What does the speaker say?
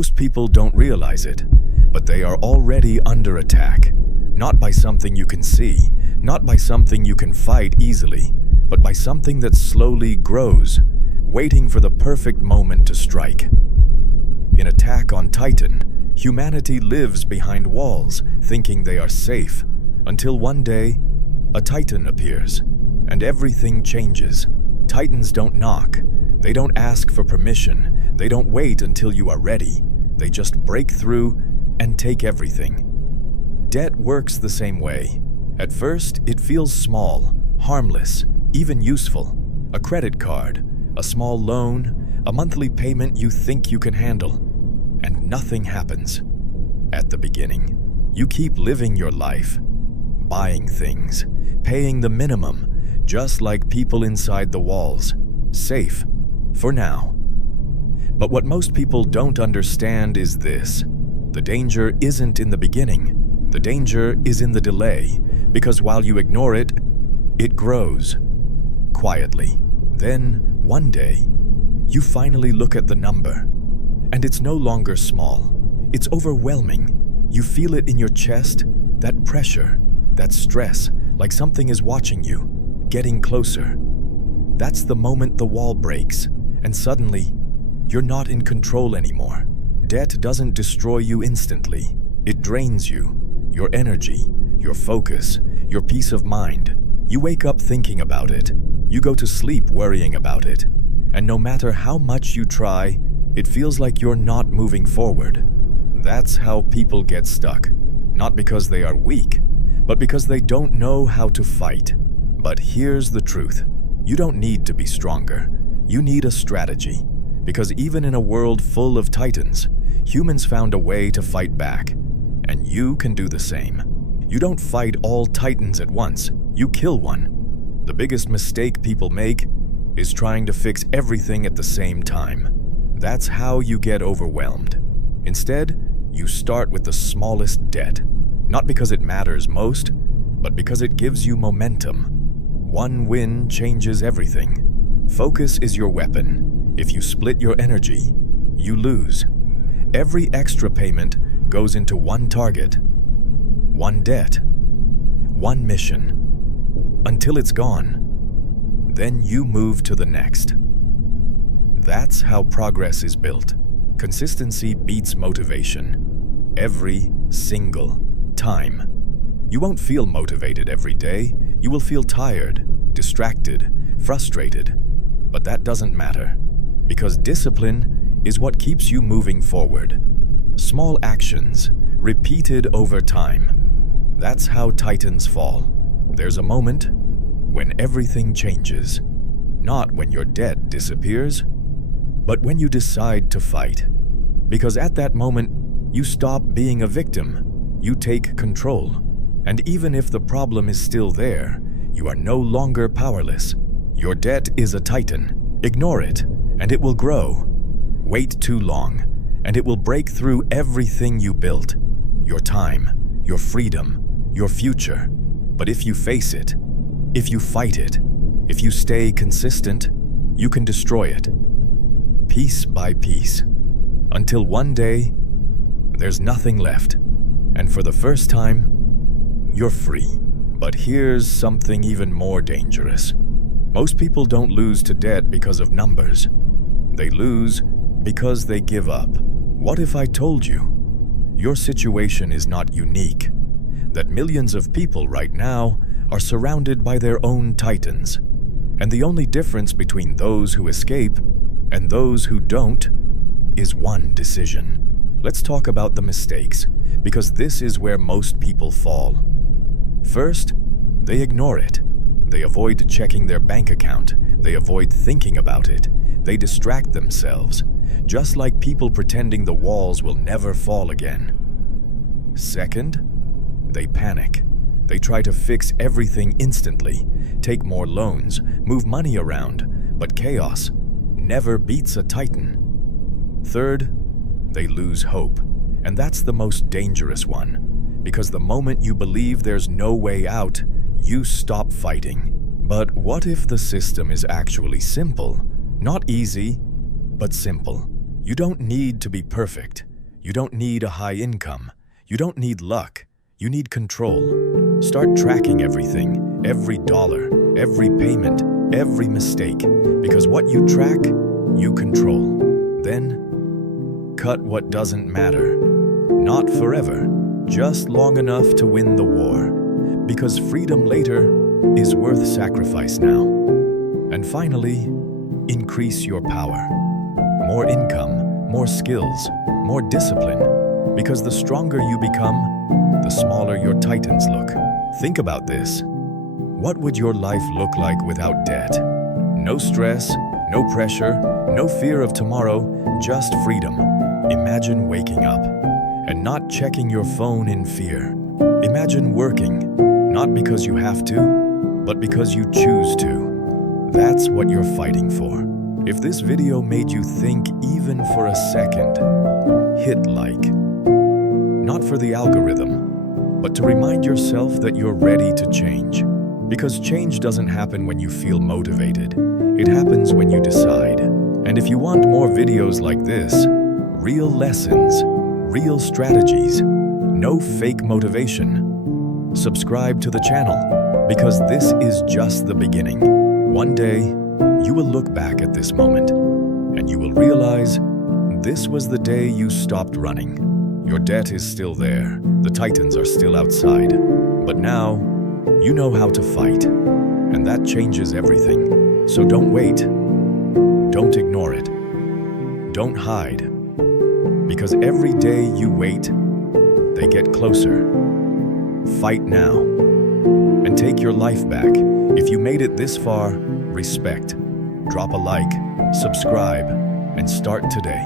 Most people don't realize it, but they are already under attack. Not by something you can see, not by something you can fight easily, but by something that slowly grows, waiting for the perfect moment to strike. In Attack on Titan, humanity lives behind walls, thinking they are safe, until one day, a Titan appears, and everything changes. Titans don't knock. They don't ask for permission. They don't wait until you are ready. They just break through and take everything. Debt works the same way. At first, it feels small, harmless, even useful. A credit card, a small loan, a monthly payment you think you can handle. And nothing happens. At the beginning, you keep living your life, buying things, paying the minimum, just like people inside the walls. Safe, for now. But what most people don't understand is this. The danger isn't in the beginning. The danger is in the delay, because while you ignore it, it grows. Quietly. Then, one day, you finally look at the number, and it's no longer small. It's overwhelming. You feel it in your chest, that pressure, that stress, like something is watching you, getting closer. That's the moment the wall breaks, and suddenly, you're not in control anymore. Debt doesn't destroy you instantly. It drains you, your energy, your focus, your peace of mind. You wake up thinking about it. You go to sleep worrying about it. And no matter how much you try, it feels like you're not moving forward. That's how people get stuck. Not because they are weak, but because they don't know how to fight. But here's the truth. You don't need to be stronger. You need a strategy. Because even in a world full of titans, humans found a way to fight back. And you can do the same. You don't fight all titans at once. You kill one. The biggest mistake people make is trying to fix everything at the same time. That's how you get overwhelmed. Instead, you start with the smallest debt. Not because it matters most, but because it gives you momentum. One win changes everything. Focus is your weapon. If you split your energy, you lose. Every extra payment goes into one target, one debt, one mission, until it's gone. Then you move to the next. That's how progress is built. Consistency beats motivation. Every single time. You won't feel motivated every day. You will feel tired, distracted, frustrated. But that doesn't matter, because discipline is what keeps you moving forward. Small actions, repeated over time. That's how titans fall. There's a moment when everything changes. Not when your debt disappears, but when you decide to fight. Because at that moment, you stop being a victim. You take control. And even if the problem is still there, you are no longer powerless. Your debt is a titan. Ignore it, and it will grow. Wait too long, and it will break through everything you built. Your time, your freedom, your future. But if you face it, if you fight it, if you stay consistent, you can destroy it. Piece by piece. Until one day, there's nothing left. And for the first time, you're free. But here's something even more dangerous. Most people don't lose to debt because of numbers. They lose because they give up. What if I told you your situation is not unique? That millions of people right now are surrounded by their own titans. And the only difference between those who escape and those who don't is one decision. Let's talk about the mistakes, because this is where most people fall. First, they ignore it. They avoid checking their bank account. They avoid thinking about it. They distract themselves, just like people pretending the walls will never fall again. Second, they panic. They try to fix everything instantly, take more loans, move money around, but chaos never beats a titan. Third, they lose hope, and that's the most dangerous one, because the moment you believe there's no way out, you stop fighting. But what if the system is actually simple? Not easy, but simple. You don't need to be perfect. You don't need a high income. You don't need luck. You need control. Start tracking everything, every dollar, every payment, every mistake, because what you track, you control. Then, cut what doesn't matter. Not forever, just long enough to win the war, because freedom later is worth sacrifice now. And finally, increase your power. More income, more skills, more discipline, because the stronger you become, the smaller your titans look. Think about this. What would your life look like without debt? No stress, no pressure, no fear of tomorrow, just freedom. Imagine waking up and not checking your phone in fear. Imagine working, not because you have to, but because you choose to. That's what you're fighting for. If this video made you think even for a second, hit like. Not for the algorithm, but to remind yourself that you're ready to change. Because change doesn't happen when you feel motivated. It happens when you decide. And if you want more videos like this, real lessons, real strategies, no fake motivation, subscribe to the channel, because this is just the beginning. One day, you will look back at this moment, and you will realize this was the day you stopped running. Your debt is still there, the titans are still outside, but now, you know how to fight, and that changes everything. So don't wait, don't ignore it, don't hide, because every day you wait, they get closer. Fight now, and take your life back. If you made it this far, respect. Drop a like, subscribe, and start today.